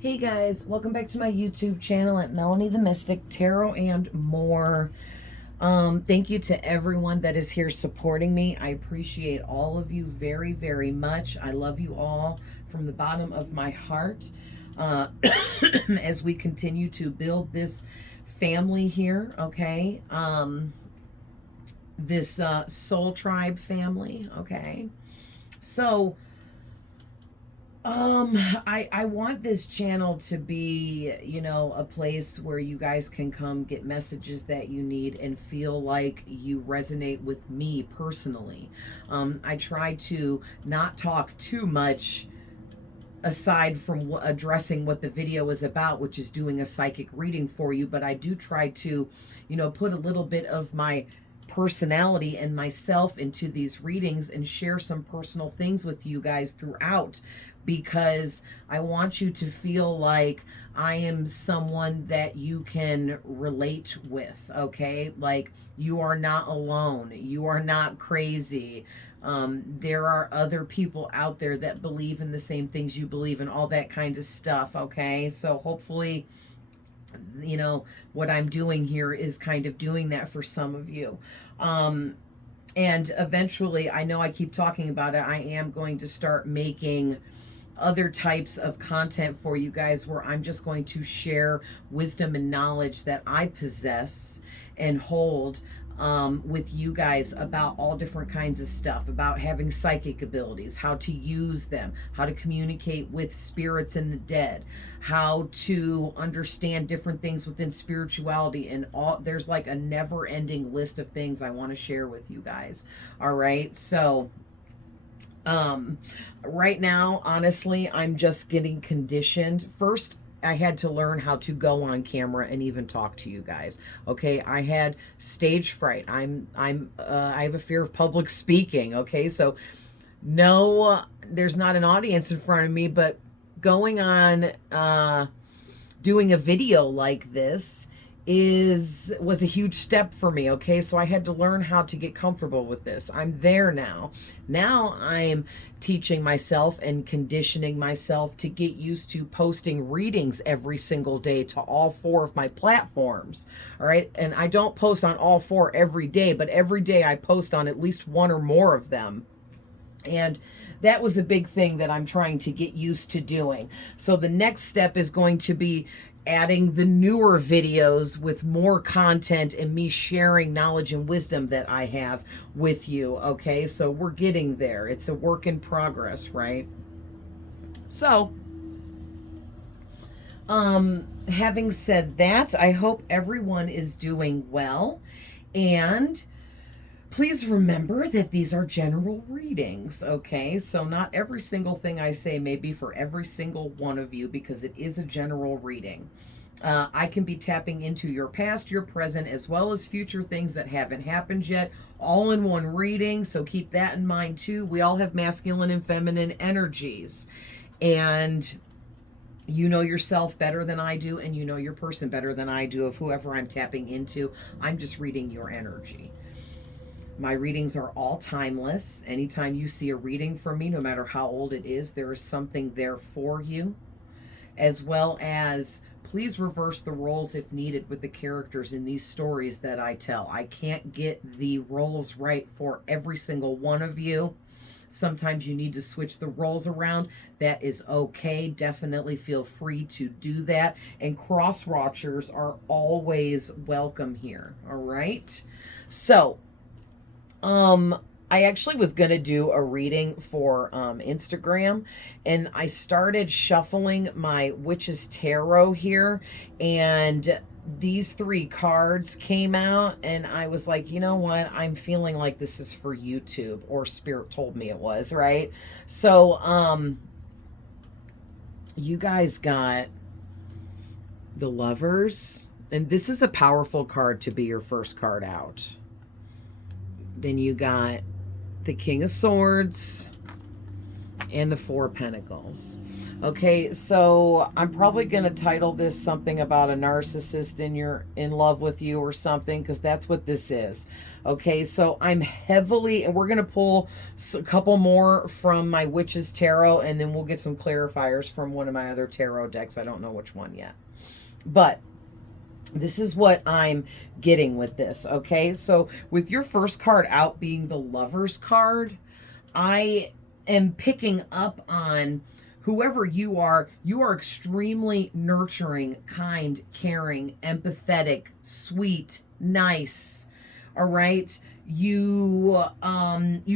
Hey guys, welcome back to my YouTube channel at Melanie the Mystic, Tarot and more. Thank you to everyone that is here supporting me. I appreciate all of you very, very much. I love you all from the bottom of my heart uh, as we continue to build this family here, okay? This soul tribe family, okay? So, I want this channel to be, a place where you guys can come get messages that you need and feel like you resonate with me personally. I try to not talk too much aside from addressing what the video is about, which is doing a psychic reading for you, but I do try to, put a little bit of my personality and myself into these readings and share some personal things with you guys throughout, because I want you to feel like I am someone that you can relate with, okay? Like, you are not alone. You are not crazy. There are other people out there that believe in the same things you believe in, all that kind of stuff, okay? So hopefully, what I'm doing here is kind of doing that for some of you. And eventually, I know I keep talking about it, I am going to start making other types of content for you guys where I'm just going to share wisdom and knowledge that I possess and hold with you guys about all different kinds of stuff, about having psychic abilities, how to use them, how to communicate with spirits and the dead, how to understand different things within spirituality, and all. There's like a never-ending list of things I want to share with you guys. All right, so right now, honestly, I'm just getting conditioned. First, I had to learn how to go on camera and even talk to you guys. Okay, I had stage fright. I have a fear of public speaking. Okay, so no, there's not an audience in front of me, but going on, doing a video like this was a huge step for me. Okay, so I had to learn how to get comfortable with this. I'm there now. I'm teaching myself and conditioning myself to get used to posting readings every single day to all 4 of my platforms. All right, and I don't post on all 4 every day, but every day I post on at least 1 or more of them. And that was a big thing that I'm trying to get used to doing. So the next step is going to be adding the newer videos with more content and me sharing knowledge and wisdom that I have with you. Okay, so we're getting there. It's a work in progress, right? So, having said that, I hope everyone is doing well, and please remember that these are general readings, okay? So not every single thing I say may be for every single one of you, because it is a general reading. I can be tapping into your past, your present, as well as future things that haven't happened yet, all in one reading. So keep that in mind too. We all have masculine and feminine energies. And you know yourself better than I do, and you know your person better than I do, of whoever I'm tapping into. I'm just reading your energy. My readings are all timeless. Anytime you see a reading from me, no matter how old it is, there is something there for you. As well as, please reverse the roles if needed with the characters in these stories that I tell. I can't get the roles right for every single one of you. Sometimes you need to switch the roles around. That is okay. Definitely feel free to do that. And cross watchers are always welcome here. All right. So, I actually was going to do a reading for Instagram, and I started shuffling my Witch's Tarot here, and these 3 cards came out, and I was like, you know what? I'm feeling like this is for YouTube, or Spirit told me it was, right? So, you guys got the Lovers, and this is a powerful card to be your first card out. Then you got the King of Swords, and the Four of Pentacles. Okay, so I'm probably going to title this something about a narcissist in love with you or something, because that's what this is. Okay, so I'm heavily, and we're going to pull a couple more from my Witch's Tarot, and then we'll get some clarifiers from one of my other tarot decks. I don't know which one yet. But this is what I'm getting with this, okay? So with your first card out being the Lover's card, I am picking up on whoever you are extremely nurturing, kind, caring, empathetic, sweet, nice. All right. You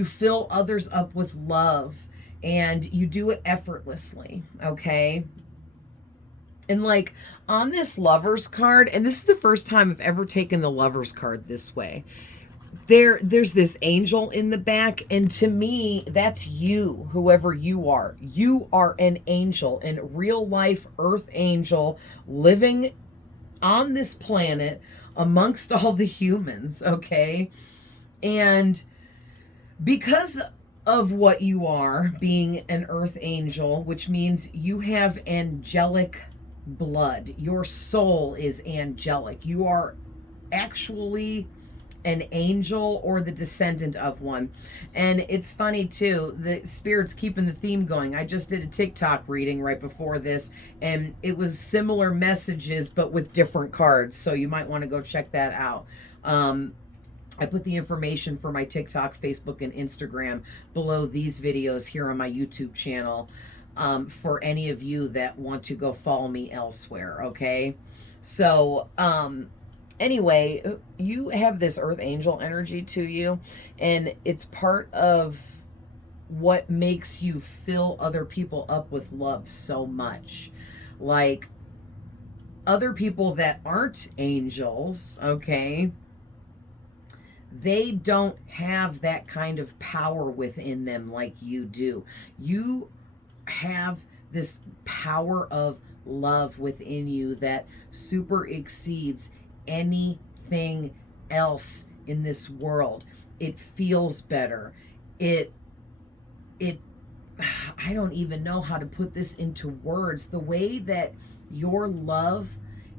fill others up with love, and you do it effortlessly. Okay. And like on this Lover's card, and this is the first time I've ever taken the Lover's card this way. There's this angel in the back, and to me, that's you, whoever you are. You are an angel, an real life earth angel living on this planet amongst all the humans, okay? And because of what you are, being an earth angel, which means you have angelic blood. Your soul is angelic. You are actually an angel or the descendant of one. And it's funny too, the spirit's keeping the theme going. I just did a TikTok reading right before this, and it was similar messages but with different cards, so you might want to go check that out. I put the information for my TikTok, Facebook, and Instagram below these videos here on my YouTube channel, for any of you that want to go follow me elsewhere, okay? So anyway, you have this earth angel energy to you, and it's part of what makes you fill other people up with love so much. Like other people that aren't angels, okay, they don't have that kind of power within them like you do. You have this power of love within you that super exceeds anything else in this world. It feels better. I don't even know how to put this into words. The way that your love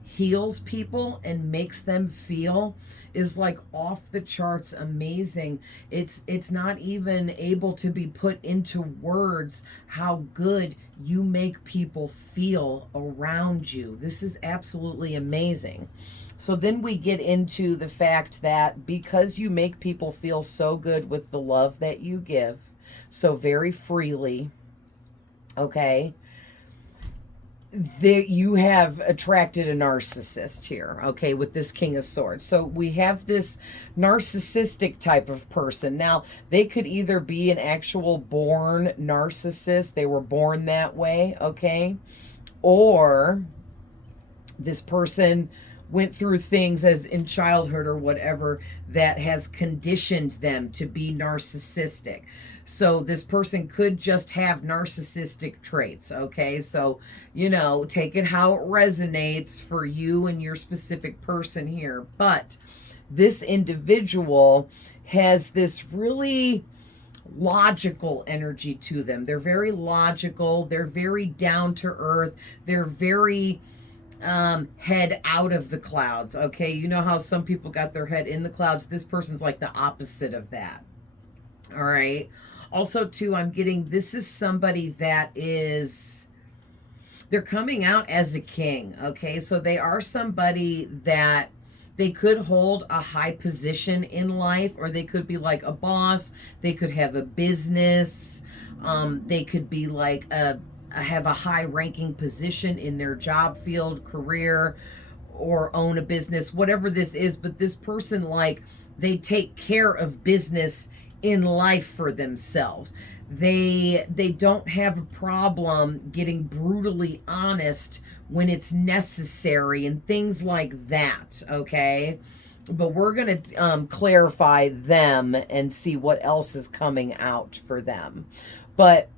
heals people and makes them feel is like off the charts amazing. It's not even able to be put into words how good you make people feel around you. This is absolutely amazing. So then we get into the fact that because you make people feel so good with the love that you give, so very freely, okay, that you have attracted a narcissist here, okay, with this King of Swords. So we have this narcissistic type of person. Now, they could either be an actual born narcissist, they were born that way, okay, or this person went through things as in childhood or whatever that has conditioned them to be narcissistic. So this person could just have narcissistic traits, okay? So, you know, take it how it resonates for you and your specific person here. But this individual has this really logical energy to them. They're very logical. They're very down to earth. They're very head out of the clouds, okay? You know how some people got their head in the clouds? This person's like the opposite of that, all right? Also, too, I'm getting this is somebody that is, they're coming out as a king, okay? So they are somebody that they could hold a high position in life, or they could be like a boss. They could have a business. They could be like have a high ranking position in their job field, career, or own a business, whatever this is. But this person, like, they take care of business in life for themselves. They don't have a problem getting brutally honest when it's necessary and things like that, okay? But we're going to clarify them and see what else is coming out for them. But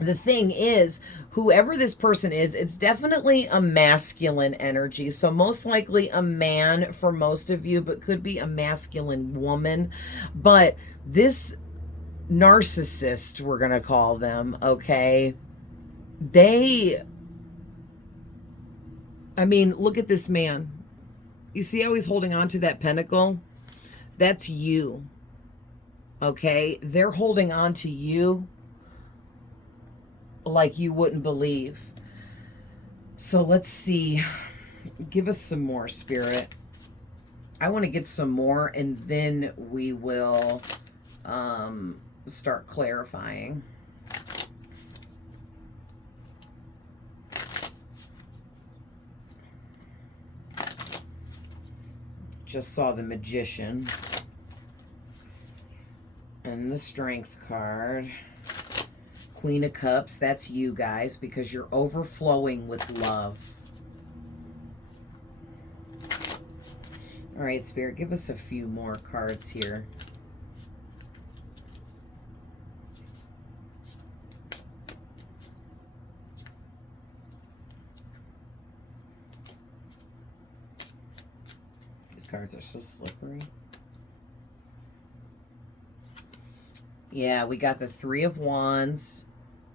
the thing is, whoever this person is, it's definitely a masculine energy. So most likely a man for most of you, but could be a masculine woman. But this narcissist, we're going to call them, okay? They, I mean, look at this man. You see how he's holding on to that pentacle? That's you, okay? They're holding on to you like you wouldn't believe. So let's see. Give us some more, Spirit. I want to get some more, and then we will start clarifying. Just saw the Magician and the Strength card. Queen of Cups, that's you guys, because you're overflowing with love. All right, Spirit, give us a few more cards here. These cards are so slippery. Yeah, we got the Three of Wands.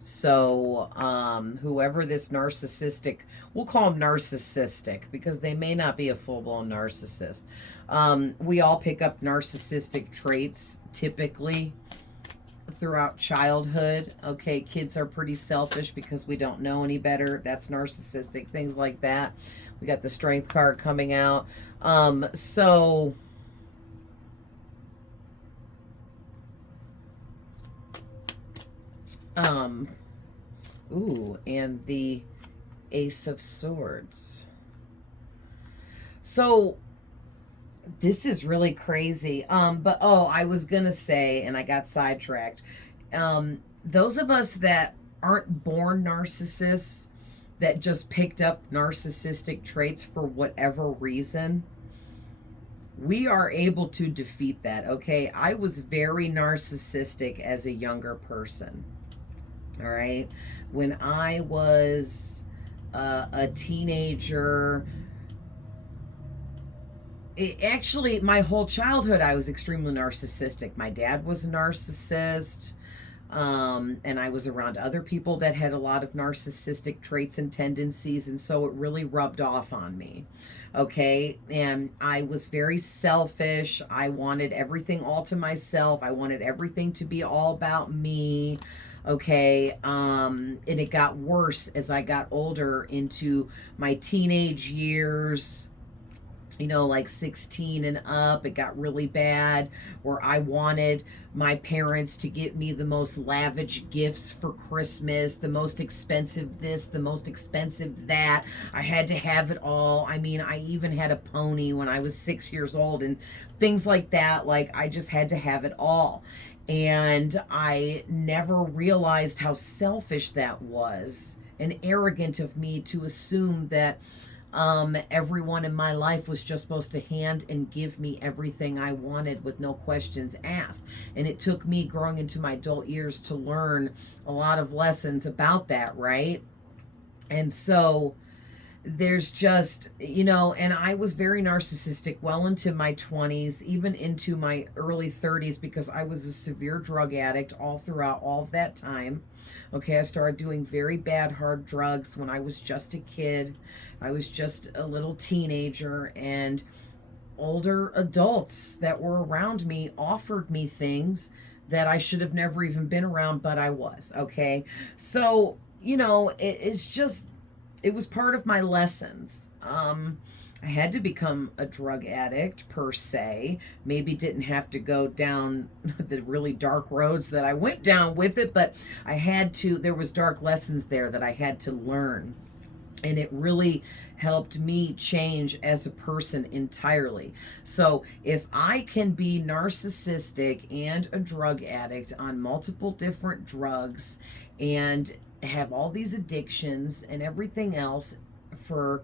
So whoever this narcissistic, we'll call them narcissistic because they may not be a full-blown narcissist. We all pick up narcissistic traits typically throughout childhood. Okay, kids are pretty selfish because we don't know any better. That's narcissistic, things like that. We got the Strength card coming out. Ooh, and the Ace of Swords. So this is really crazy. But I was gonna say, and I got sidetracked. Those of us that aren't born narcissists, that just picked up narcissistic traits for whatever reason, we are able to defeat that. Okay, I was very narcissistic as a younger person. All right, when I was a teenager, actually my whole childhood I was extremely narcissistic. My dad was a narcissist, and I was around other people that had a lot of narcissistic traits and tendencies, and so it really rubbed off on me. Okay, and I was very selfish. I wanted everything all to myself. I wanted everything to be all about me. Okay, and it got worse as I got older into my teenage years, you know, like 16 and up. It got really bad where I wanted my parents to get me the most lavish gifts for Christmas, the most expensive this, the most expensive that. I had to have it all. I mean, I even had a pony when I was 6 years old and things like that. Like, I just had to have it all. And I never realized how selfish that was and arrogant of me to assume that everyone in my life was just supposed to hand and give me everything I wanted with no questions asked. And it took me growing into my adult years to learn a lot of lessons about that, right? And so there's just, you know, and I was very narcissistic well into my 20s, even into my early 30s, because I was a severe drug addict all throughout all of that time. Okay, I started doing very bad hard drugs when I was just a kid. I was just a little teenager, and older adults that were around me offered me things that I should have never even been around, but I was. Okay, so, you know, it's just, it was part of my lessons. I had to become a drug addict per se. Maybe didn't have to go down the really dark roads that I went down with it, but I had to. There was dark lessons there that I had to learn. And it really helped me change as a person entirely. So if I can be narcissistic and a drug addict on multiple different drugs and have all these addictions and everything else for,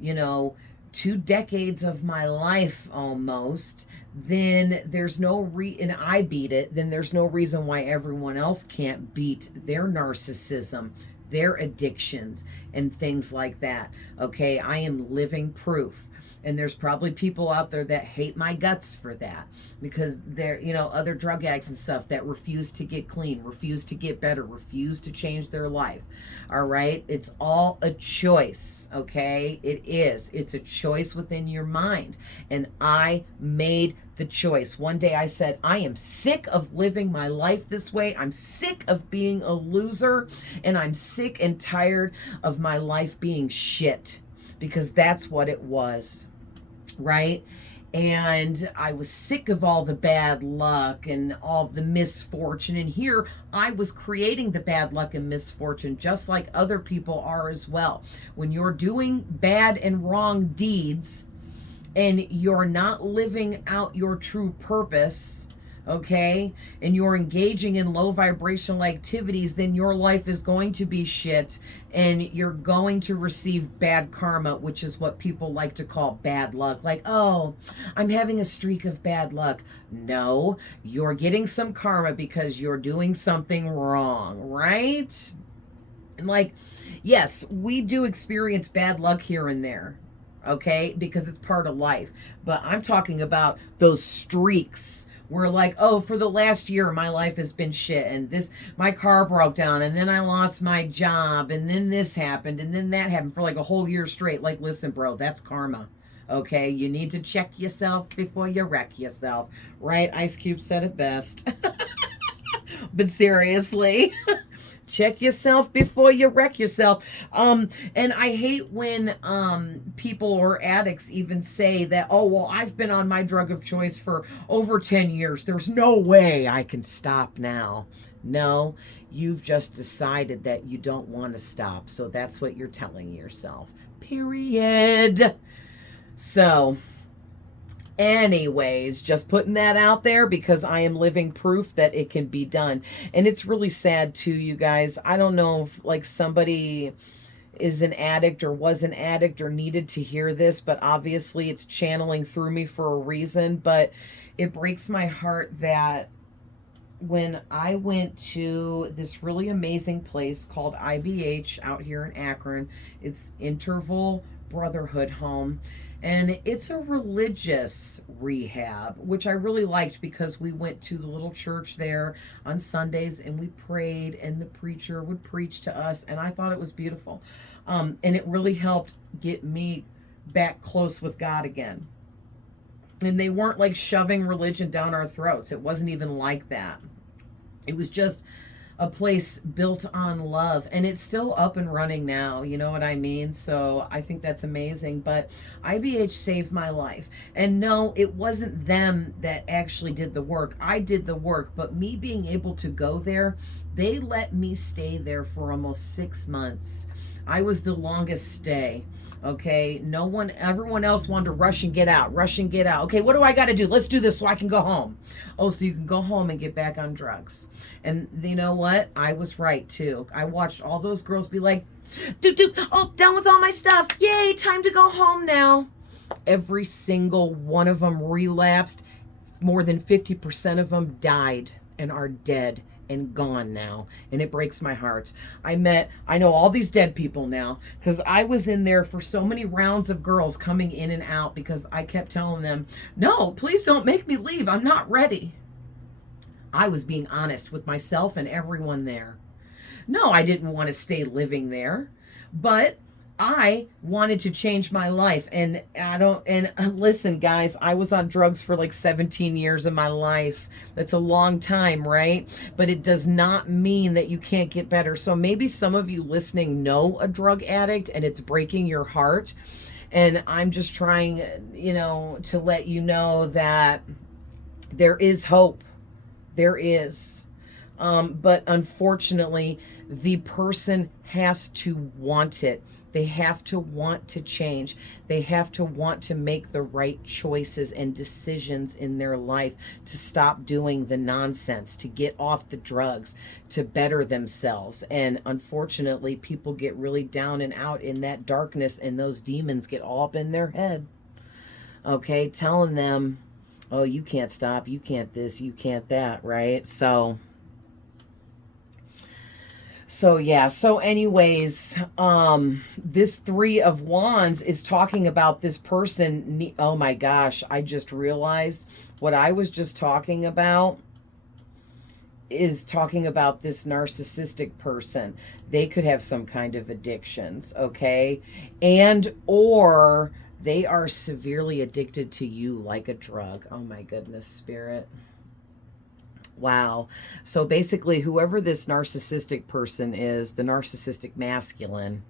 you know, 2 decades of my life almost, then there's no and I beat it, then there's no reason why everyone else can't beat their narcissism, their addictions and things like that. Okay, I am living proof. And there's probably people out there that hate my guts for that, because they're, other drug addicts and stuff that refuse to get clean, refuse to get better, refuse to change their life. All right. It's all a choice. Okay. It is. It's a choice within your mind. And I made the choice. One day I said, I am sick of living my life this way. I'm sick of being a loser, and I'm sick and tired of my life being shit, because that's what it was. Right? And I was sick of all the bad luck and all the misfortune. And here I was creating the bad luck and misfortune, just like other people are as well. When you're doing bad and wrong deeds and you're not living out your true purpose, okay, and you're engaging in low vibrational activities, then your life is going to be shit, and you're going to receive bad karma, which is what people like to call bad luck. Like, oh, I'm having a streak of bad luck. No, you're getting some karma because you're doing something wrong, right? And like, yes, we do experience bad luck here and there, okay, because it's part of life. But I'm talking about those streaks. We're like, oh, for the last year, my life has been shit. And my car broke down. And then I lost my job. And then this happened. And then that happened for like a whole year straight. Like, listen, bro, that's karma. Okay. You need to check yourself before you wreck yourself. Right? Ice Cube said it best. But seriously, check yourself before you wreck yourself. And I hate when people or addicts even say that, oh, well, I've been on my drug of choice for over 10 years. There's no way I can stop now. No, you've just decided that you don't want to stop. So that's what you're telling yourself. Period. So anyways, just putting that out there because I am living proof that it can be done. And it's really sad too, you guys. I don't know if like somebody is an addict or was an addict or needed to hear this, but obviously it's channeling through me for a reason. But it breaks my heart that when I went to this really amazing place called IBH out here in Akron, it's Interval Brotherhood Home. And it's a religious rehab, which I really liked because we went to the little church there on Sundays and we prayed and the preacher would preach to us. And I thought it was beautiful. And it really helped get me back close with God again. And they weren't like shoving religion down our throats. It wasn't even like that. It was just a place built on love, and it's still up and running now, you know what I mean? So I think that's amazing. But IBH saved my life. And no, it wasn't them that actually did the work. I did the work, but me being able to go there, they let me stay there for almost 6 months. I was the longest stay. Okay, everyone else wanted to rush and get out. Okay, what do I got to do? Let's do this so I can go home. Oh, so you can go home and get back on drugs. And you know what? I was right too. I watched all those girls be like, oh, done with all my stuff. Yay, time to go home now. Every single one of them relapsed. More than 50% of them died and are dead and gone now, and it breaks my heart. I know all these dead people now because I was in there for so many rounds of girls coming in and out because I kept telling them, no, please don't make me leave. I'm not ready. I was being honest with myself and everyone there. No, I didn't want to stay living there, but I wanted to change my life. And listen, guys, I was on drugs for like 17 years of my life. That's a long time, right? But it does not mean that you can't get better. So maybe some of you listening know a drug addict and it's breaking your heart. And I'm just trying, to let you know that there is hope. There is. But unfortunately, the person has to want it. They have to want to change. They have to want to make the right choices and decisions in their life to stop doing the nonsense, to get off the drugs, to better themselves. And unfortunately, people get really down and out in that darkness, and those demons get all up in their head. Okay, telling them, oh, you can't stop, you can't this, you can't that, right? So So yeah, so anyways, this 3 of Wands is talking about this person. Oh my gosh, I just realized what I was just talking about is talking about this narcissistic person. They could have some kind of addictions, okay? And or they are severely addicted to you like a drug. Oh my goodness, spirit. Wow. So basically, whoever this narcissistic person is, the narcissistic masculine,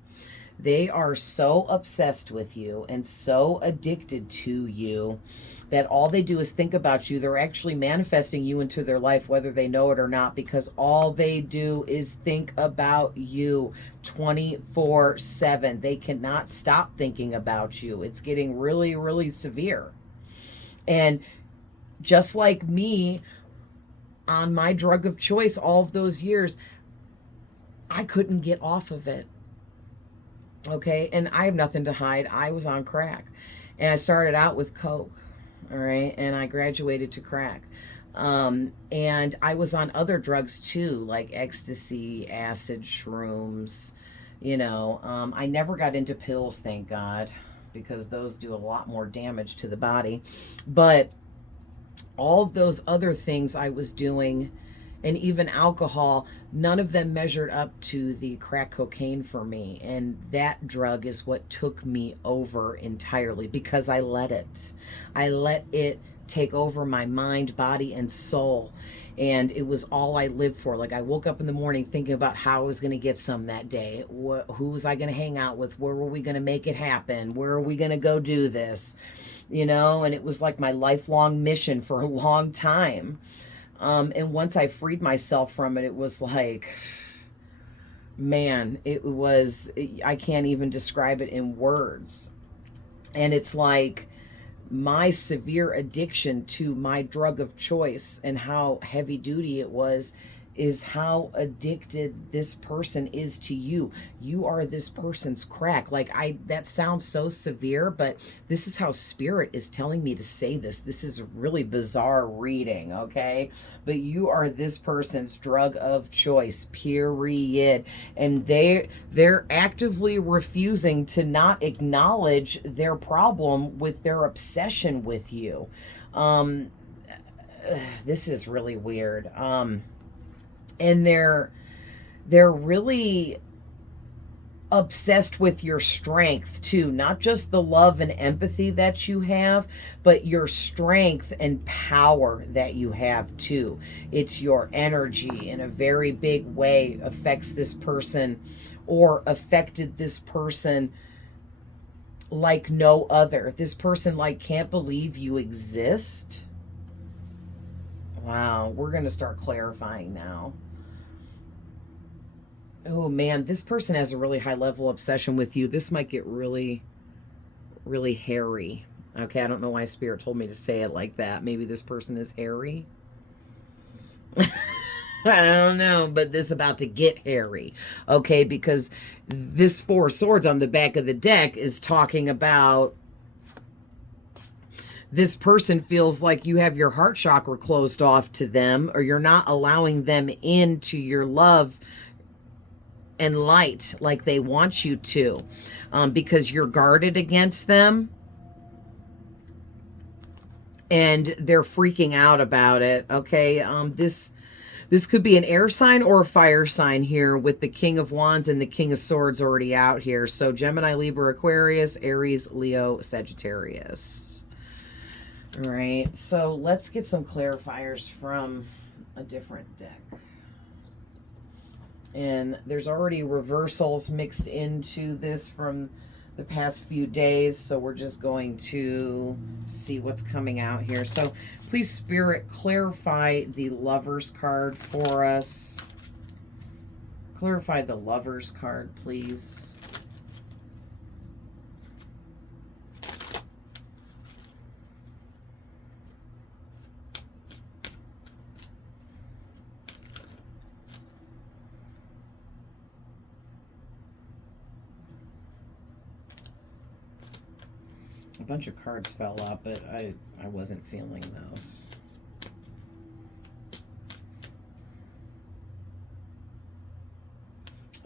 they are so obsessed with you and so addicted to you that all they do is think about you. They're actually manifesting you into their life, whether they know it or not, because all they do is think about you 24/7. They cannot stop thinking about you. It's getting really, really severe. And just like me, on my drug of choice all of those years, I couldn't get off of it. Okay. And I have nothing to hide. I was on crack. And I started out with Coke. All right. And I graduated to crack. And I was on other drugs too, like ecstasy, acid, shrooms. I never got into pills, thank God, because those do a lot more damage to the body. But all of those other things I was doing, and even alcohol, none of them measured up to the crack cocaine for me. And that drug is what took me over entirely, because I let it. I let it take over my mind, body, and soul. And it was all I lived for. Like, I woke up in the morning thinking about how I was going to get some that day. Who was I going to hang out with? Where were we going to make it happen? Where are we going to go do this? And it was like my lifelong mission for a long time. And once I freed myself from it, it was like, man, I can't even describe it in words. And it's like my severe addiction to my drug of choice and how heavy duty it was is how addicted this person is to you. You are this person's crack. That sounds so severe, but this is how spirit is telling me to say this. This is really bizarre reading, okay? But you are this person's drug of choice, period. And they're actively refusing to not acknowledge their problem with their obsession with you. This is really weird. And they're really obsessed with your strength too, not just the love and empathy that you have, but your strength and power that you have too. It's your energy in a very big way affects this person, or affected this person like no other. This person can't believe you exist. Wow, we're going to start clarifying now. Oh man, this person has a really high level obsession with you. This might get really, really hairy. Okay, I don't know why Spirit told me to say it like that. Maybe this person is hairy. I don't know, but this is about to get hairy. Okay, because this 4 swords on the back of the deck is talking about this person feels like you have your heart chakra closed off to them, or you're not allowing them into your love and light like they want you to, because you're guarded against them, and they're freaking out about it. Okay, this could be an air sign or a fire sign here, with the King of Wands and the King of Swords already out here. So Gemini, Libra, Aquarius, Aries, Leo, Sagittarius. All right, so let's get some clarifiers from a different deck. And there's already reversals mixed into this from the past few days, so we're just going to see what's coming out here. So please, Spirit, clarify the Lovers card for us. Clarify the Lovers card, please. A bunch of cards fell out, but I wasn't feeling those.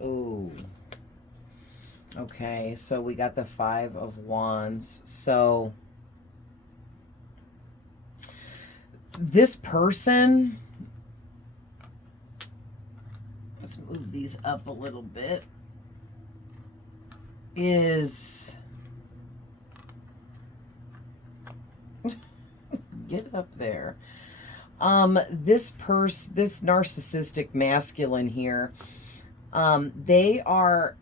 Ooh. Okay, so we got the Five of Wands. So this person, let's move these up a little bit, is get up there. This narcissistic masculine here, they are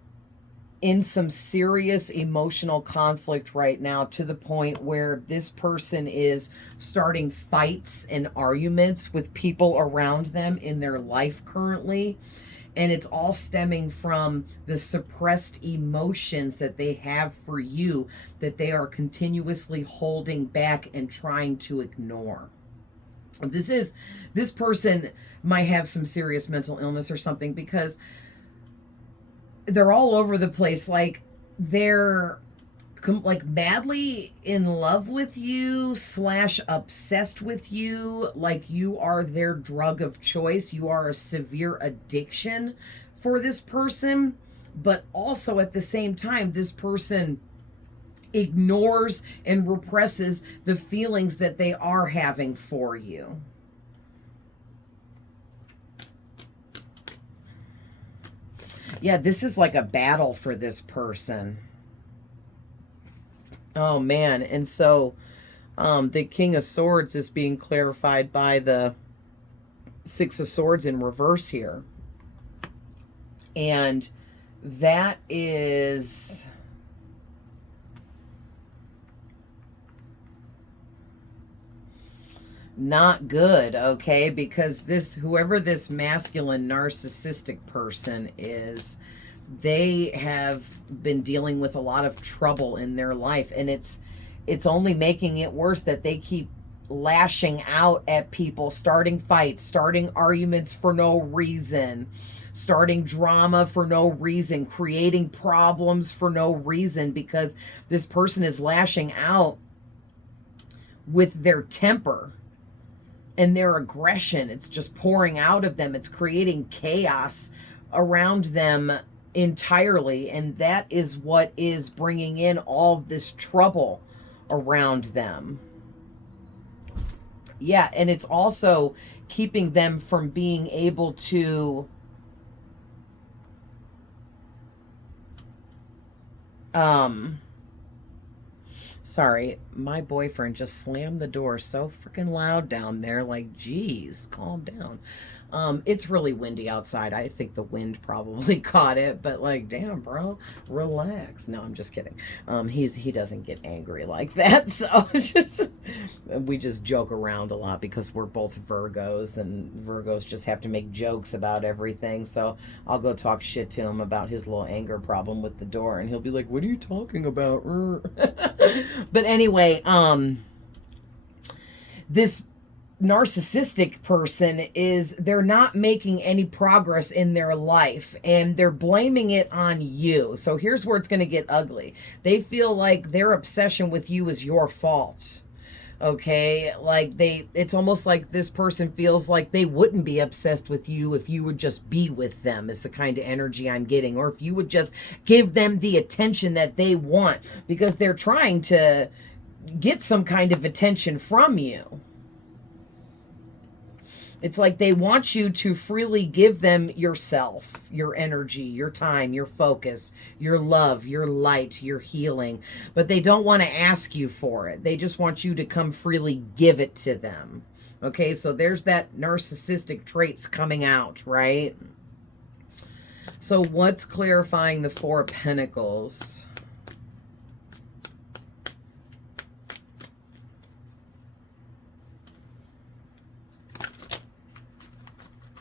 in some serious emotional conflict right now, to the point where this person is starting fights and arguments with people around them in their life currently. And it's all stemming from the suppressed emotions that they have for you, that they are continuously holding back and trying to ignore. This person might have some serious mental illness or something, because they're all over the place. Like, they're like madly in love with you / obsessed with you, like you are their drug of choice. You are a severe addiction for this person. But also at the same time, this person ignores and represses the feelings that they are having for you. Yeah, this is like a battle for this person. Oh, man. And so the King of Swords is being clarified by the Six of Swords in reverse here. And that is... not good, okay? Because whoever this masculine narcissistic person is, they have been dealing with a lot of trouble in their life, and it's only making it worse that they keep lashing out at people, starting fights, starting arguments for no reason, starting drama for no reason, creating problems for no reason, because this person is lashing out with their temper and their aggression. It's just pouring out of them. It's creating chaos around them entirely. And that is what is bringing in all of this trouble around them. Yeah, and it's also keeping them from being able to sorry, my boyfriend just slammed the door so freaking loud down there. Like, geez, calm down. It's really windy outside. I think the wind probably caught it, but like, damn, bro, relax. No, I'm just kidding. He doesn't get angry like that. So it's just, we just joke around a lot because we're both Virgos, and Virgos just have to make jokes about everything. So I'll go talk shit to him about his little anger problem with the door, and he'll be like, what are you talking about? But anyway, this narcissistic person they're not making any progress in their life, and they're blaming it on you. So here's where it's going to get ugly. They feel like their obsession with you is your fault. Okay, like it's almost like this person feels like they wouldn't be obsessed with you if you would just be with them, is the kind of energy I'm getting, or if you would just give them the attention that they want, because they're trying to get some kind of attention from you. It's like they want you to freely give them yourself, your energy, your time, your focus, your love, your light, your healing. But they don't want to ask you for it. They just want you to come freely give it to them. Okay, so there's that narcissistic traits coming out, right? So what's clarifying the Four of Pentacles?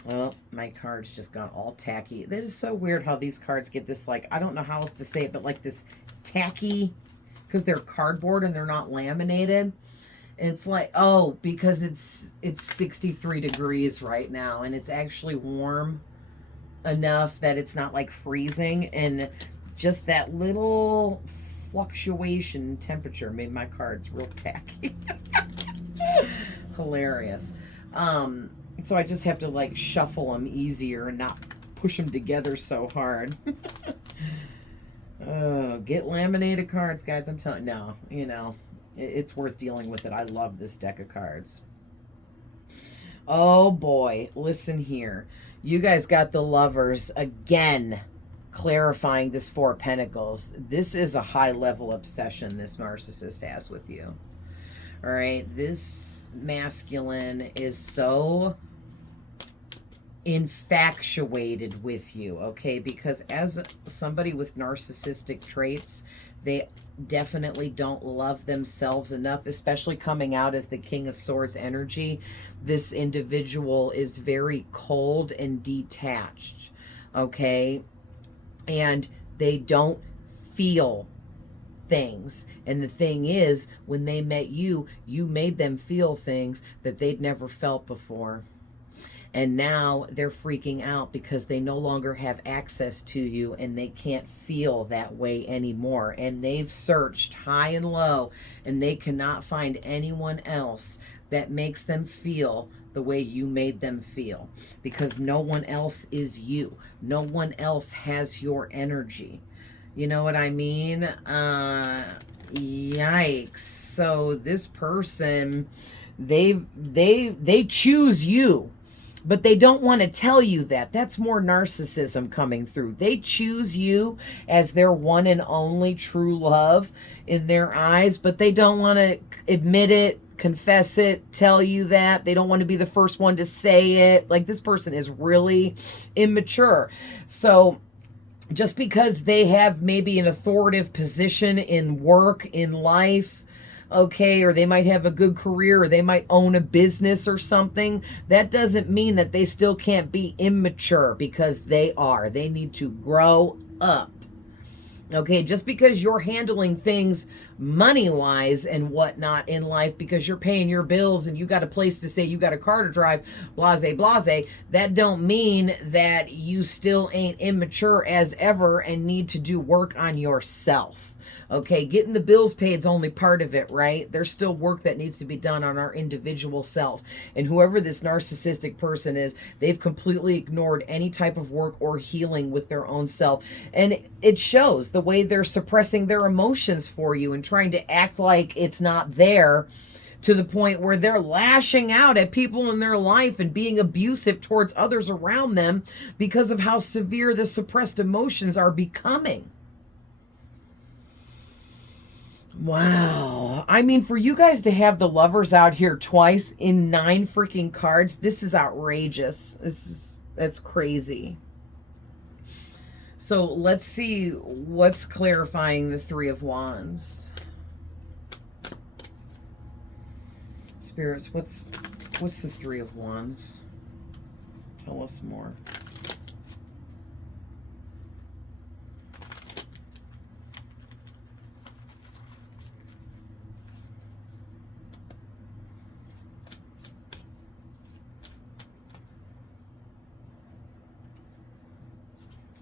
Oh, my cards just got all tacky. That is so weird how these cards get this, like, I don't know how else to say it, but like this tacky, because they're cardboard and they're not laminated. And it's like, oh, because it's 63 degrees right now, and it's actually warm enough that it's not like freezing, and just that little fluctuation in temperature made my cards real tacky. Hilarious. So I just have to like shuffle them easier and not push them together so hard. Oh, get laminated cards, guys. I'm telling no, you know, it's worth dealing with it. I love this deck of cards. Oh boy, listen here. You guys got the Lovers again, clarifying this Four of Pentacles. This is a high level obsession this narcissist has with you. All right, this masculine is so infatuated with you, okay? Because as somebody with narcissistic traits, they definitely don't love themselves enough, especially coming out as the King of Swords energy. This individual is very cold and detached, okay? And they don't feel things. And the thing is, when they met you, you made them feel things that they'd never felt before. And now they're freaking out because they no longer have access to you and they can't feel that way anymore. And they've searched high and low and they cannot find anyone else that makes them feel the way you made them feel, because no one else is you. No one else has your energy. You know what I mean? Yikes. So this person, they choose you. But they don't want to tell you that. That's more narcissism coming through. They choose you as their one and only true love in their eyes, but they don't want to admit it, confess it, tell you that. They don't want to be the first one to say it. Like, this person is really immature. So just because they have maybe an authoritative position in work, in life, okay, or they might have a good career, or they might own a business or something, that doesn't mean that they still can't be immature, because they are. They need to grow up. Okay, just because you're handling things money-wise and whatnot in life, because you're paying your bills and you got a place to stay, you got a car to drive, blase, blase, that don't mean that you still ain't immature as ever and need to do work on yourself. Okay, getting the bills paid is only part of it, right? There's still work that needs to be done on our individual selves. And whoever this narcissistic person is, they've completely ignored any type of work or healing with their own self. And it shows the way they're suppressing their emotions for you and trying to act like it's not there, to the point where they're lashing out at people in their life and being abusive towards others around them because of how severe the suppressed emotions are becoming. Wow. I mean, for you guys to have the Lovers out here twice in 9 freaking cards, this is outrageous. That's crazy. So let's see what's clarifying the Three of Wands. Spirits, what's the Three of Wands? Tell us more.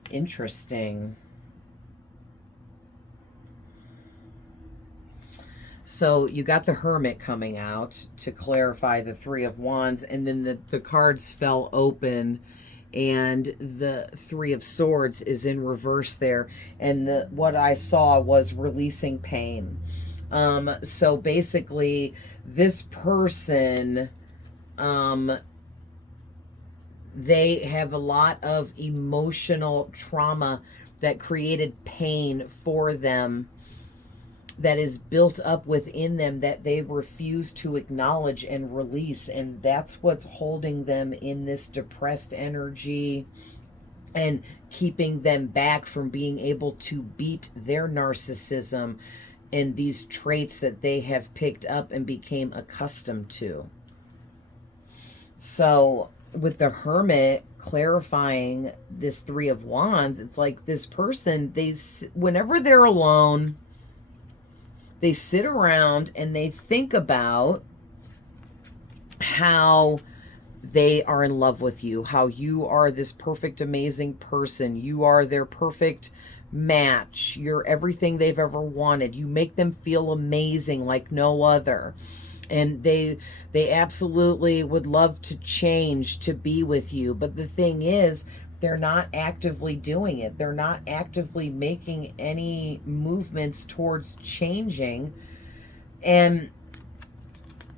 Interesting. So you got the Hermit coming out to clarify the Three of Wands, and then the cards fell open and the Three of Swords is in reverse there. And what I saw was releasing pain. So basically this person, they have a lot of emotional trauma that created pain for them, that is built up within them, that they refuse to acknowledge and release. And that's what's holding them in this depressed energy and keeping them back from being able to beat their narcissism and these traits that they have picked up and became accustomed to. So with the Hermit clarifying this Three of Wands, it's like this person, whenever they're alone, they sit around and they think about how they are in love with you, how you are this perfect, amazing person. You are their perfect match. You're everything they've ever wanted. You make them feel amazing like no other. And they absolutely would love to change to be with you. But the thing is, They're not actively doing it. They're not actively making any movements towards changing. And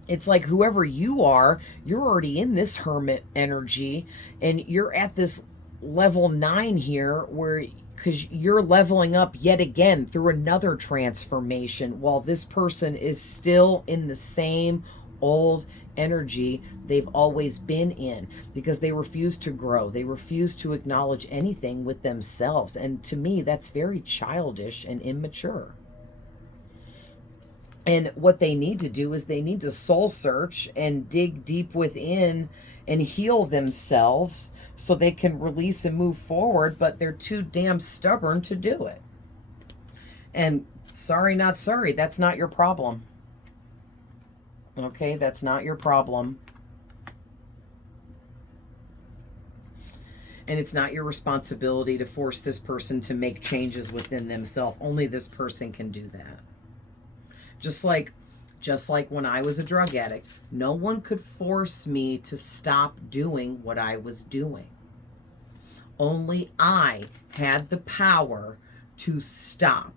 it's like whoever you are, you're already in this hermit energy, and you're at this level 9 here where, because you're leveling up yet again through another transformation, while this person is still in the same old energy they've always been in, because they refuse to grow. They refuse to acknowledge anything with themselves. And to me, that's very childish and immature. And what they need to do is they need to soul search and dig deep within and heal themselves so they can release and move forward, but they're too damn stubborn to do it. And sorry, not sorry, that's not your problem. Okay, that's not your problem. And it's not your responsibility to force this person to make changes within themselves. Only this person can do that. Just like when I was a drug addict, no one could force me to stop doing what I was doing. Only I had the power to stop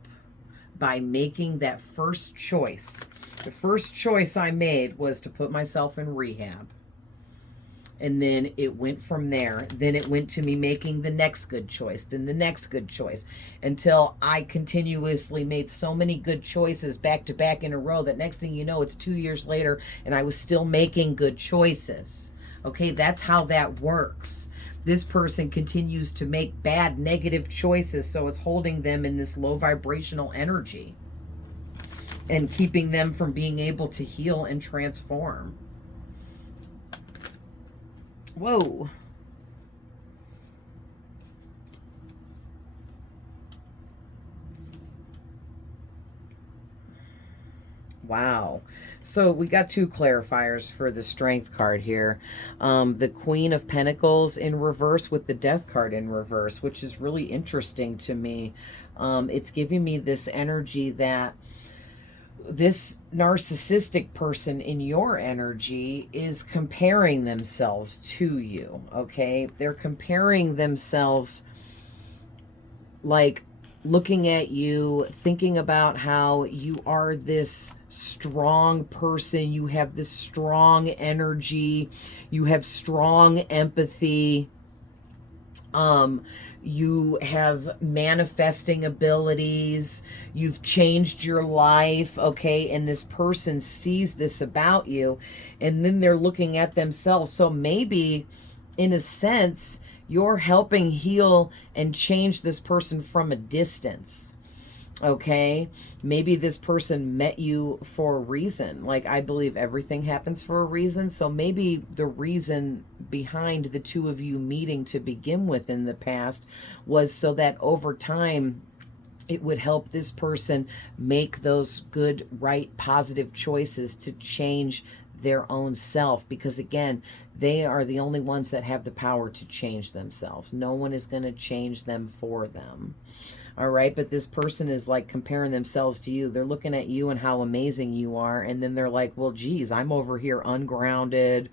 by making that first choice. The first choice I made was to put myself in rehab. And then it went from there. Then it went to me making the next good choice, then the next good choice, until I continuously made so many good choices back to back in a row that next thing you know, it's 2 years later and I was still making good choices. Okay, that's how that works. This person continues to make bad, negative choices, so it's holding them in this low vibrational energy and keeping them from being able to heal and transform. Whoa. Wow. So we got 2 clarifiers for the Strength card here. The Queen of Pentacles in reverse with the Death card in reverse, which is really interesting to me. It's giving me this energy that this narcissistic person in your energy is comparing themselves to you, okay? They're comparing themselves, like looking at you, thinking about how you are this strong person, you have this strong energy, you have strong empathy, you have manifesting abilities, you've changed your life, okay? And this person sees this about you, and then they're looking at themselves. So maybe, in a sense, you're helping heal and change this person from a distance. Okay, maybe this person met you for a reason. Like, I believe everything happens for a reason. So maybe the reason behind the 2 of you meeting to begin with in the past was so that over time it would help this person make those good, right, positive choices to change their own self. Because again, they are the only ones that have the power to change themselves. No one is going to change them for them. All right, but this person is like comparing themselves to you. They're looking at you and how amazing you are, and then they're like, well, geez, I'm over here ungrounded.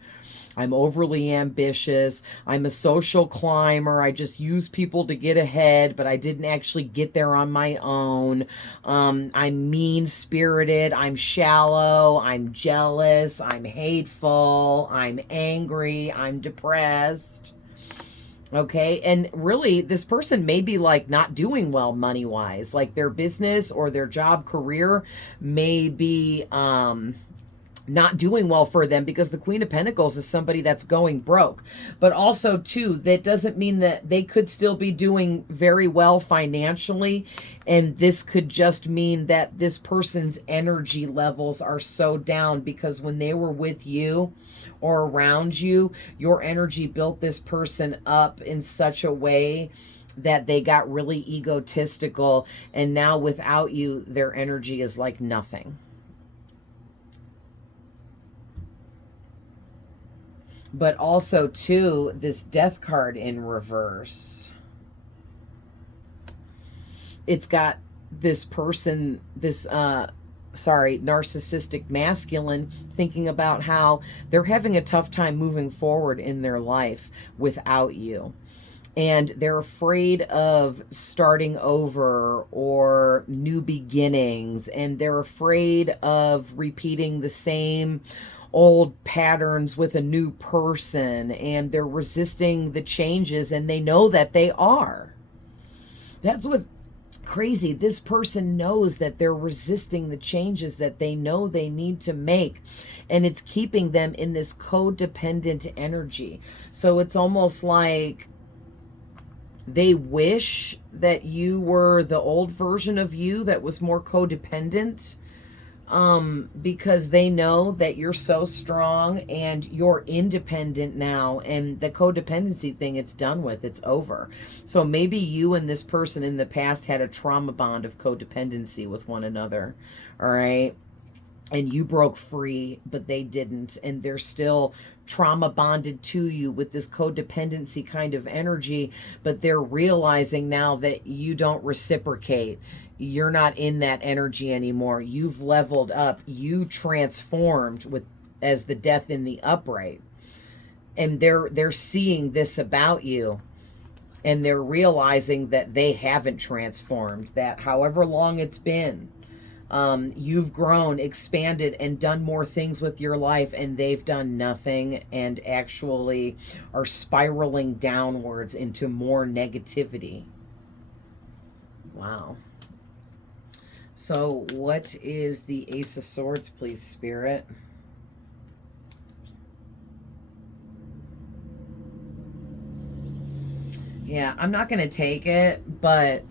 I'm overly ambitious. I'm a social climber. I just use people to get ahead, but I didn't actually get there on my own. I'm mean-spirited. I'm shallow. I'm jealous. I'm hateful. I'm angry. I'm depressed. Okay, and really, this person may be like not doing well money-wise. Like their business or their job career may be not doing well for them, because the Queen of Pentacles is somebody that's going broke. But also, too, that doesn't mean that they could still be doing very well financially. And this could just mean that this person's energy levels are so down because when they were with you or around you, your energy built this person up in such a way that they got really egotistical. And now without you, their energy is like nothing. But also, too, this Death card in reverse. It's got this person, this, narcissistic masculine, thinking about how they're having a tough time moving forward in their life without you. and they're afraid of starting over or new beginnings, and they're afraid of repeating the same old patterns with a new person, and they're resisting the changes, and they know that they are. That's what's crazy. This person knows that they're resisting the changes that they know they need to make, and it's keeping them in this codependent energy. So it's almost like they wish that you were the old version of you that was more codependent, because they know that you're so strong and you're independent now, and the codependency thing, it's done with, it's over. So maybe you and this person in the past had a trauma bond of codependency with one another, all right? And you broke free, but they didn't, and they're still trauma bonded to you with this codependency kind of energy, but they're realizing now that you don't reciprocate. You're not in that energy anymore. You've leveled up. You transformed with as the death in the upright. And they're seeing this about you, and they're realizing that they haven't transformed, that however long it's been, you've grown, expanded, and done more things with your life, and they've done nothing, and actually are spiraling downwards into more negativity. Wow. So what is the Ace of Swords, please, Spirit? Yeah, I'm not going to take it, but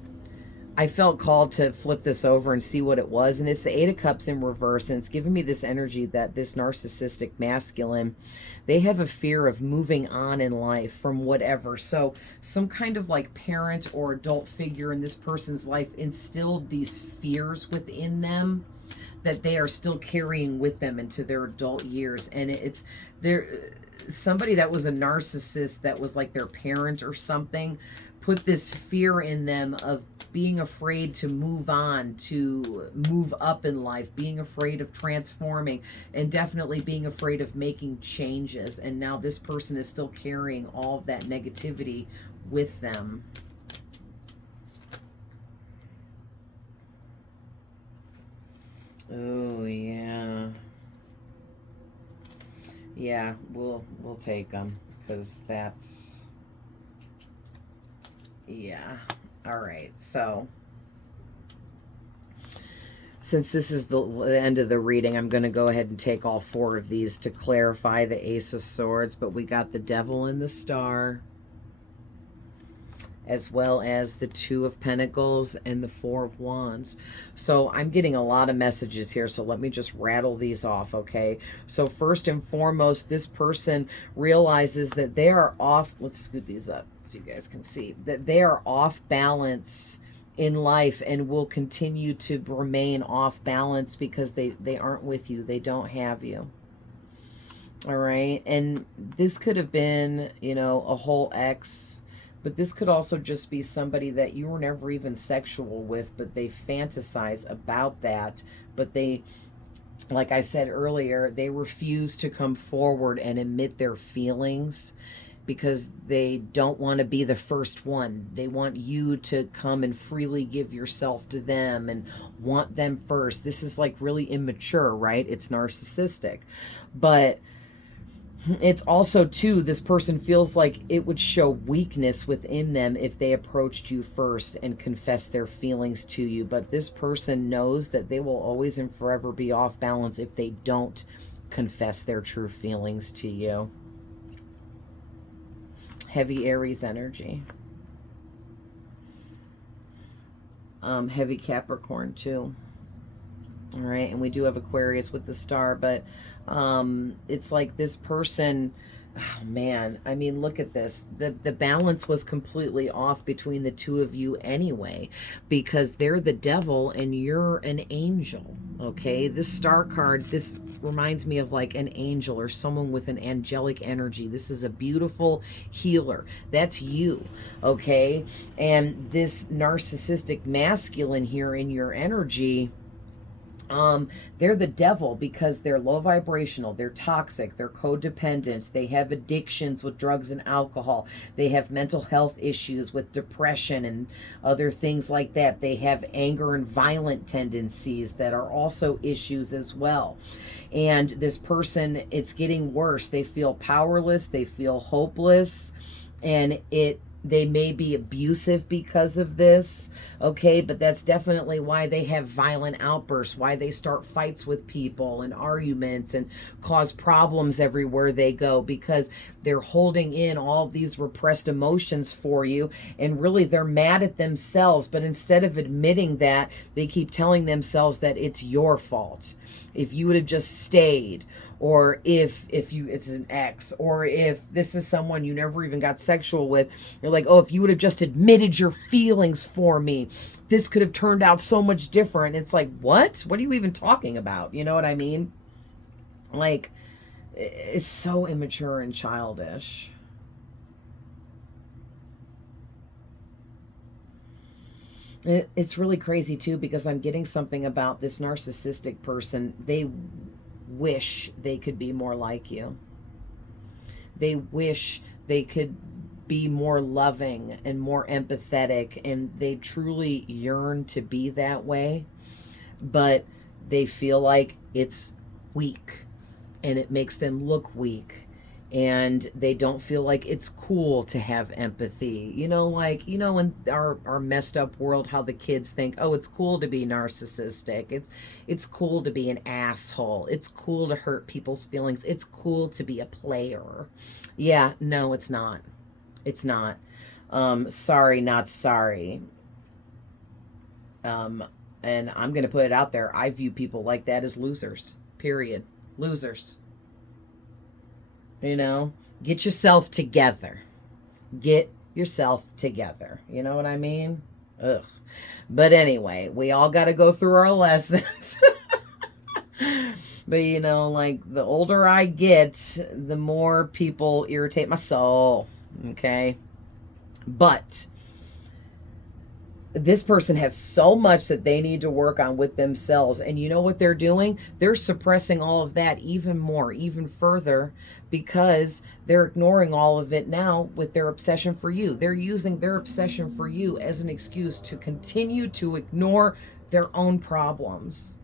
I felt called to flip this over and see what it was. And it's the Eight of Cups in reverse. And it's giving me this energy that this narcissistic masculine, they have a fear of moving on in life from whatever. So some kind of like parent or adult figure in this person's life instilled these fears within them that they are still carrying with them into their adult years. And it's there. Somebody that was a narcissist, that was like their parent or something, put this fear in them of being afraid to move on, to move up in life, being afraid of transforming, and definitely being afraid of making changes. And now this person is still carrying all of that negativity with them. Oh, yeah. Yeah, we'll take them, because that's, yeah. All right, so since this is the end of the reading, I'm going to go ahead and take all four of these to clarify the Ace of Swords. But we got the Devil and the Star, as well as the Two of Pentacles and the Four of Wands. So I'm getting a lot of messages here, so let me just rattle these off, okay? So first and foremost, this person realizes that they are off, let's scoot these up so you guys can see, that they are off balance in life and will continue to remain off balance because they aren't with you, they don't have you. All right, and this could have been, you know, a whole ex, but this could also just be somebody that you were never even sexual with, but they fantasize about that. But they, like I said earlier, they refuse to come forward and admit their feelings because they don't want to be the first one. They want you to come and freely give yourself to them and want them first. This is like really immature, right? It's narcissistic. But it's also, too, this person feels like it would show weakness within them if they approached you first and confessed their feelings to you. But this person knows that they will always and forever be off balance if they don't confess their true feelings to you. Heavy Aries energy. Heavy Capricorn, too. All right, and we do have Aquarius with the Star, but it's like this person, oh man, I mean, look at this. The balance was completely off between the two of you anyway, because they're the devil and you're an angel, okay? This Star card, this reminds me of like an angel or someone with an angelic energy. This is a beautiful healer. That's you, okay? And this narcissistic masculine here in your energy, They're the devil because they're low vibrational, they're toxic, they're codependent, they have addictions with drugs and alcohol, they have mental health issues with depression and other things like that. They have anger and violent tendencies that are also issues as well. And this person, it's getting worse. They feel powerless, they feel hopeless, and they may be abusive because of this, okay? But that's definitely why they have violent outbursts, why they start fights with people and arguments and cause problems everywhere they go, because they're holding in all these repressed emotions for you, and really they're mad at themselves. But instead of admitting that, they keep telling themselves that it's your fault. If you would have just stayed, or if you, it's an ex, or if this is someone you never even got sexual with, you're like, oh, if you would have just admitted your feelings for me, this could have turned out so much different. It's like, what are you even talking about? You know what I mean? Like, it's so immature and childish. It's really crazy too, because I'm getting something about this narcissistic person. They wish they could be more like you. They wish they could be more loving and more empathetic, and they truly yearn to be that way, but they feel like it's weak and it makes them look weak, and they don't feel like it's cool to have empathy. You know, like, you know, in our messed up world, how the kids think, oh, it's cool to be narcissistic. It's cool to be an asshole. It's cool to hurt people's feelings. It's cool to be a player. Yeah, no, it's not. It's not. Sorry, not sorry. And I'm going to put it out there. I view people like that as losers, period. Losers. You know, get yourself together. Get yourself together. You know what I mean? Ugh. But anyway, we all got to go through our lessons. But, you know, like, the older I get, the more people irritate my soul. Okay? But this person has so much that they need to work on with themselves. And you know what they're doing? They're suppressing all of that even more, even further, because they're ignoring all of it now with their obsession for you. They're using their obsession for you as an excuse to continue to ignore their own problems.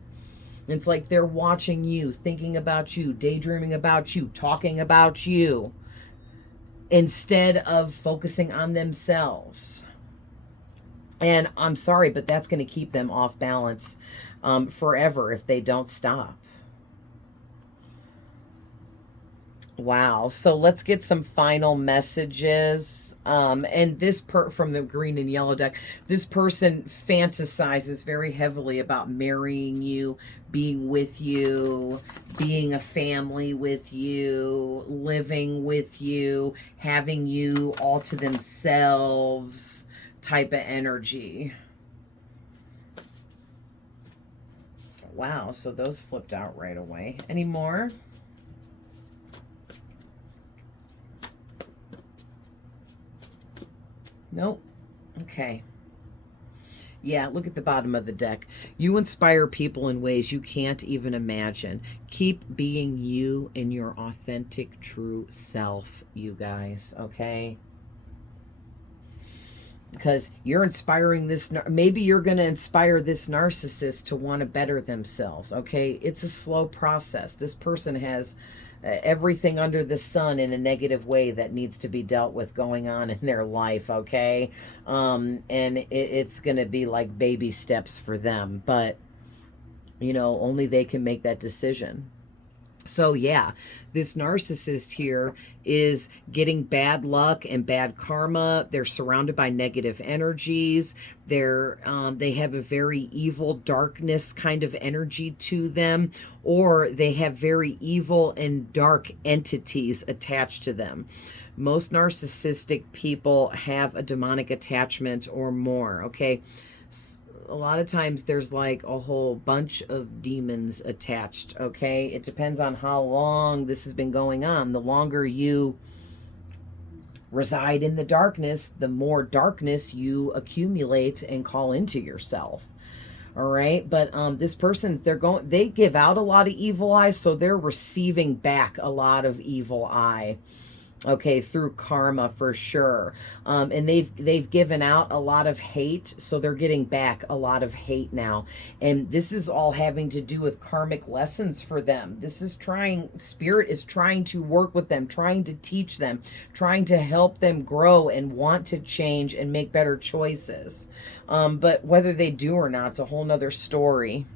It's like they're watching you, thinking about you, daydreaming about you, talking about you, instead of focusing on themselves. And I'm sorry, but that's going to keep them off balance forever if they don't stop. Wow. So let's get some final messages. And this from the green and yellow deck, this person fantasizes very heavily about marrying you, being with you, being a family with you, living with you, having you all to themselves type of energy. Wow. So those flipped out right away. Any more? Nope. Okay. Yeah, look at the bottom of the deck. You inspire people in ways you can't even imagine. Keep being you in your authentic, true self, you guys, okay? Because you're inspiring this, maybe you're going to inspire this narcissist to want to better themselves, okay? It's a slow process. This person has everything under the sun in a negative way that needs to be dealt with going on in their life, okay? And it's going to be like baby steps for them, but, you know, only they can make that decision. So yeah, this narcissist here is getting bad luck and bad karma. They're surrounded by negative energies. They have a very evil darkness kind of energy to them, or they have very evil and dark entities attached to them. Most narcissistic people have a demonic attachment or more, okay? A lot of times there's like a whole bunch of demons attached, okay? It depends on how long this has been going on. The longer you reside in the darkness, the more darkness you accumulate and call into yourself. All right. But this person, they give out a lot of evil eye, so they're receiving back a lot of evil eye. Okay, through karma for sure. And they've given out a lot of hate, so they're getting back a lot of hate now. And this is all having to do with karmic lessons for them. This is Spirit is trying to work with them, trying to teach them, trying to help them grow and want to change and make better choices. But whether they do or not, it's a whole nother story.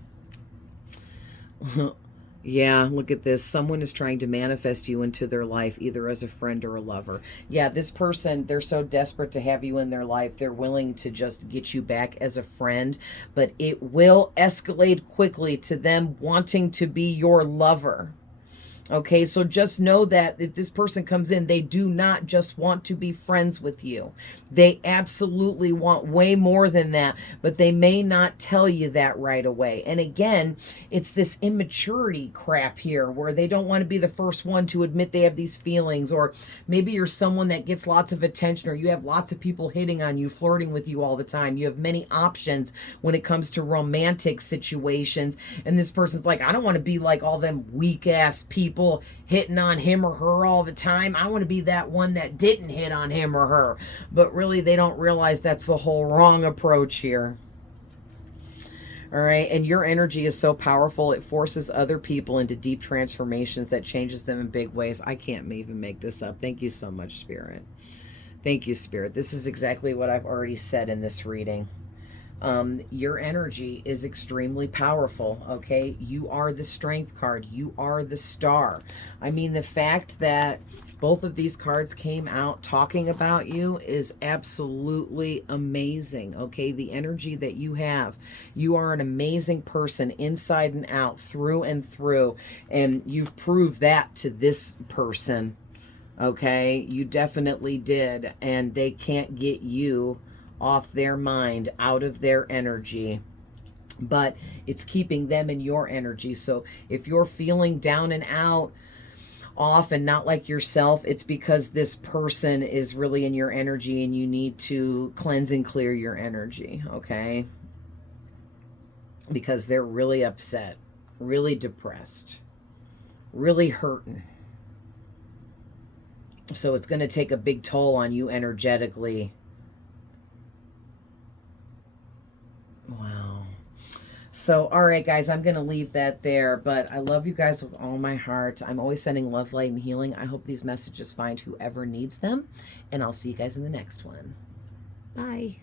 Yeah, look at this. Someone is trying to manifest you into their life, either as a friend or a lover. Yeah, this person, they're so desperate to have you in their life, they're willing to just get you back as a friend, but it will escalate quickly to them wanting to be your lover. Okay, so just know that if this person comes in, they do not just want to be friends with you. They absolutely want way more than that, but they may not tell you that right away. And again, it's this immaturity crap here where they don't want to be the first one to admit they have these feelings, or maybe you're someone that gets lots of attention, or you have lots of people hitting on you, flirting with you all the time. You have many options when it comes to romantic situations, and this person's like, I don't want to be like all them weak ass people hitting on him or her all the time. I want to be that one that didn't hit on him or her. But really, they don't realize that's the whole wrong approach here. All right, and your energy is so powerful, it forces other people into deep transformations that changes them in big ways. I can't even make this up. Thank you so much, Spirit. Thank you, Spirit. This is exactly what I've already said in this reading. Your energy is extremely powerful, okay? You are the strength card. You are the star. I mean, the fact that both of these cards came out talking about you is absolutely amazing, okay? The energy that you have. You are an amazing person inside and out, through and through, and you've proved that to this person, okay? You definitely did, and they can't get you off their mind, out of their energy, but it's keeping them in your energy. So if you're feeling down and out, off and not like yourself, it's because this person is really in your energy and you need to cleanse and clear your energy, okay? Because they're really upset, really depressed, really hurting. So it's going to take a big toll on you energetically. Wow. So, all right, guys, I'm going to leave that there, but I love you guys with all my heart. I'm always sending love, light, and healing. I hope these messages find whoever needs them, and I'll see you guys in the next one. Bye.